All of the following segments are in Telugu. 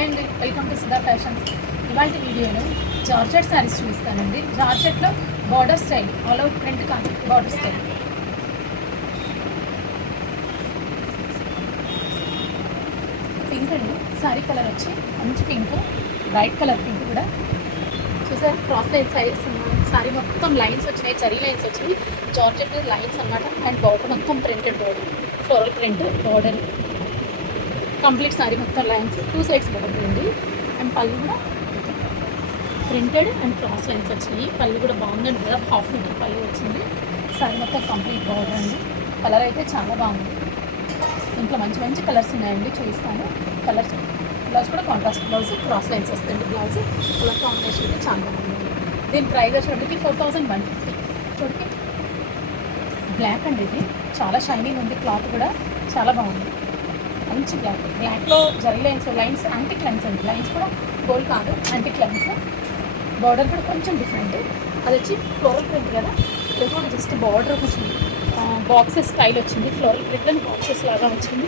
హాయ్ అండి, వెల్కమ్ టు సుధా ఫ్యాషన్స్. ఇవాళ వీడియోలో జార్జెట్ శారీస్ చూపిస్తానండి. జార్జెట్లో border style, all out print కానీ బార్డర్ స్టైల్. పింక్ అండి, శారీ కలర్ వచ్చి మంచి పింక్, బ్రైట్ కలర్ పింక్ కూడా చూసారు. క్రాస్ లైన్ సైజ్ శారీ మొత్తం లైన్స్ వచ్చినాయి, జరీ లైన్స్ వచ్చినాయి. జార్జెట్ మీద లైన్స్ అన్నమాట. అండ్ బార్డర్ మొత్తం printed border, floral print border. Complete sari మొత్తం లైన్స్, 2 సైడ్స్ బార్డర్ అండి. అండ్ పళ్ళు కూడా ప్రింటెడ్ అండ్ క్రాస్ లైన్స్ వచ్చినాయి. పళ్ళు కూడా బాగుందండి కదా, హాఫ్ మీటర్ పళ్ళు వచ్చింది. శారీ మొత్తం కంప్లీట్ బార్డర్ అండి. కలర్ అయితే చాలా బాగుంది. ఇంట్లో మంచి మంచి కలర్స్ ఉన్నాయండి, చూపిస్తాను. బ్లౌజ్ కూడా కాంట్రాస్ట్ బ్లౌజ్, క్రాస్ లైన్స్ వస్తుంది బ్లౌజ్. కలర్ కాంబినేషన్ అయితే చాలా బాగుంది. దీని ప్రైస్ వచ్చేటప్పటికి 4150. చూడండి, బ్లాక్ అండి. ఇది చాలా షైనింగ్ ఉంది, క్లాత్ కూడా చాలా బాగుంది. మంచి బ్లాక్లో జరీ లైన్స్, యాంటిక్ లైన్స్ అండి. లైన్స్ కూడా గోల్డ్ కాదు, యాంటిక్ లైన్స్. బార్డర్ కూడా కొంచెం డిఫరెంట్. అది వచ్చి ఫ్లోరల్ ప్రింట్ కదా, ఇది కూడా జస్ట్ బార్డర్ కొంచెం బాక్సెస్ స్టైల్ వచ్చింది. ఫ్లోరల్ ప్రింట్ అని బాక్సెస్ లాగా వచ్చింది.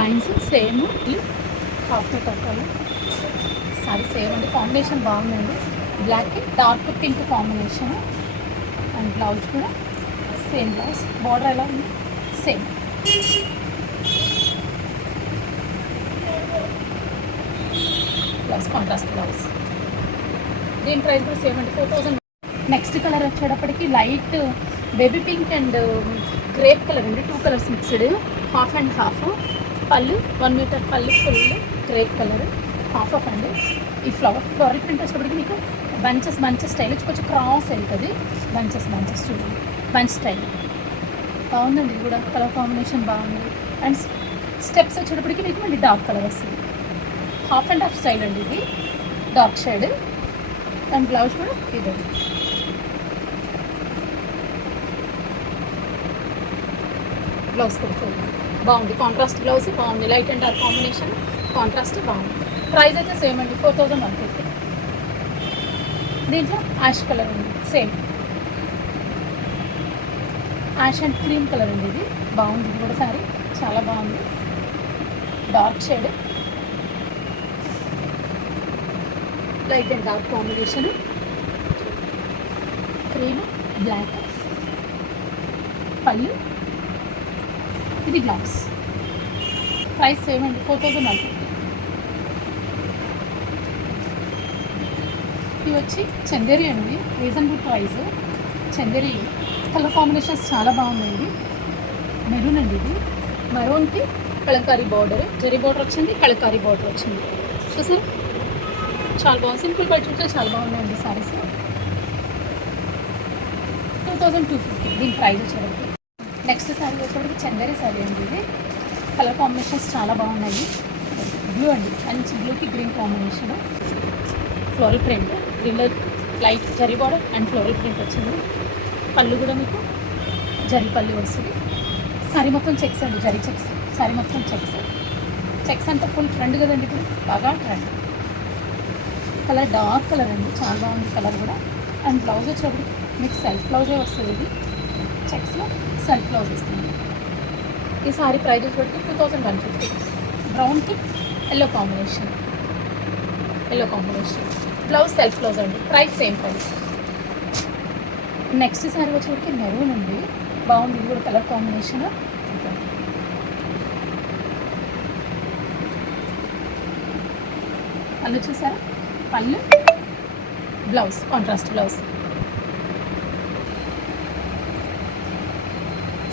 Lines same, half meter colour. Sari same అండి, కాంబినేషన్ బాగుందండి. Black dark pink combination. And blouse కూడా సేమ్ బ్లౌజ్. బార్డర్ ఎలా ఉంది, సేమ్. Blouse contrast blouse. దీని ప్రైస్ కూడా సేమ్ అండి, 4000. నెక్స్ట్ కలర్ వచ్చేటప్పటికి light baby pink and grape colour అండి. 2 colours mixed, half and half. పళ్ళు 1 మీటర్ పళ్ళు, full grape colour, half of అండి. ఈ ఫ్లోరల్ ప్రింట్ వచ్చేటప్పటికి మీకు బంచెస్ స్టైల్ వచ్చి కొంచెం క్రాస్ వెళ్తుంది. బంచెస్ చూడండి, బంచ్ స్టైల్ బాగుందండి. ఇది కూడా కలర్ కాంబినేషన్ బాగుంది. అండ్ స్టెప్స్ వచ్చేటప్పటికి మీకు మళ్ళీ డార్క్ కలర్ వస్తుంది. హాఫ్ అండ్ హాఫ్ స్టైల్ అండి, ఇది డార్క్ షేడ్. అండ్ బ్లౌజ్ కూడా ఇదండి. బ్లౌజ్ కూడా చూడండి బాగుంది, కాంట్రాస్ట్ బ్లౌజ్ బాగుంది. Light and dark combination, contrast బాగుంది. ప్రైస్ అయితే సేమ్ అండి, 4150. దీంట్లో యాష్ కలర్ ఉంది, same ash and cream colour అండి. ఇది బాగుంది, ఇది కూడా సారీ చాలా బాగుంది. Dark shade, light and dark combination, cream black. పళ్ళు, ఇది బ్లౌజ్. ప్రైస్ సేమ్ అండి, 4150. ఇవి వచ్చి చందేరి అండి, reasonable price. Chanderi colour combinations చాలా బాగున్నాయండి. మెరూన్ అండి, ఇది మెరూన్కి కలంకారీ బార్డర్, జరీ బార్డర్ వచ్చింది, కలంకారీ బార్డర్ వచ్చింది. చూసారు, చాలా బాగుంది. సింపుల్ బడ్జెట్లో చాలా బాగున్నాయండి సారీస్. 2250 దీని ప్రైస్ వచ్చేటప్పటికి. నెక్స్ట్ శారీ వచ్చేటప్పటికి చందేరి శారీ అండి. ఇది కలర్ కాంబినేషన్స్ చాలా బాగున్నాయి. బ్లూ అండి, మంచి బ్లూకి గ్రీన్ కాంబినేషన్. ఫ్లోరల్ ప్రింట్, గ్రీన్లో light zari border and floral print వచ్చింది. పళ్ళు కూడా మీకు జరీ పళ్ళు వస్తుంది. శారీ మొత్తం చెక్స్ అండి, జరీ చెక్స్. శారీ మొత్తం చెక్స్ అంటే ఫుల్ ట్రెండ్ కదండి ఇప్పుడు, బాగా ట్రెండ్. కలర్ డార్క్ కలర్ అండి, చాలా బాగుంది కలర్ కూడా. అండ్ బ్లౌజ్ వచ్చేటప్పుడు మీకు సెల్ఫ్ బ్లౌజే వస్తుంది. ఇది చెక్స్లో సెల్ఫ్ బ్లౌజ్ వస్తుంది. ఈ సారీ ప్రైస్ వచ్చేటప్పుడు 2150. బ్రౌన్కి yellow combination, blouse self blouse అండి. Price same price. Next sari వచ్చేటప్పటికి మెరూన్ అండి, బాగుంది. ఇది కూడా కలర్ కాంబినేషన్. పళ్ళు చూసారా, పళ్ళు blouse contrast blouse.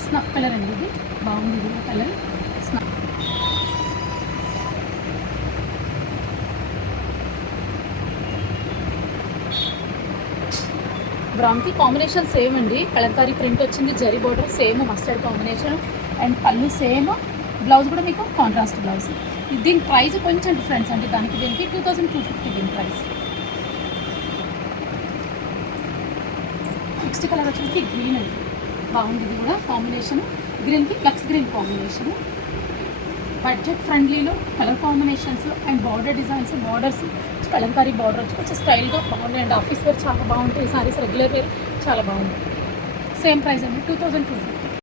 Snuff colour అండి, ఇది బాగుంది. ఇది కలర్ స్నఫ్. బ్రౌన్కి కాంబినేషన్ సేమ్ అండి, కలంకారీ ప్రింట్ వచ్చింది, zari border same, mustard combination. And పళ్ళు సేమ్, బ్లౌజ్ కూడా మీకు కాంట్రాస్ట్ బ్లౌజ్. దీని ప్రైస్ కొంచెం డిఫరెన్స్ అండి, దీనికి 2250 దీని ప్రైస్. నెక్స్ట్ కలర్ వచ్చేసి గ్రీన్ అండి, బాగుంది. ఇది కూడా కాంబినేషన్ గ్రీన్కి లక్స్ గ్రీన్ కాంబినేషన్. బడ్జెట్ ఫ్రెండ్లీలో colour combinations and border designs, borders Kalamkari border వచ్చి కొంచెం స్టైల్గా బాగుంది. అండ్ ఆఫీస్ వేర్ చాలా బాగుంటాయి సారీస్, రెగ్యులర్ వేర్ చాలా బాగుంది. సేమ్ ప్రైస్ అండి, 2250.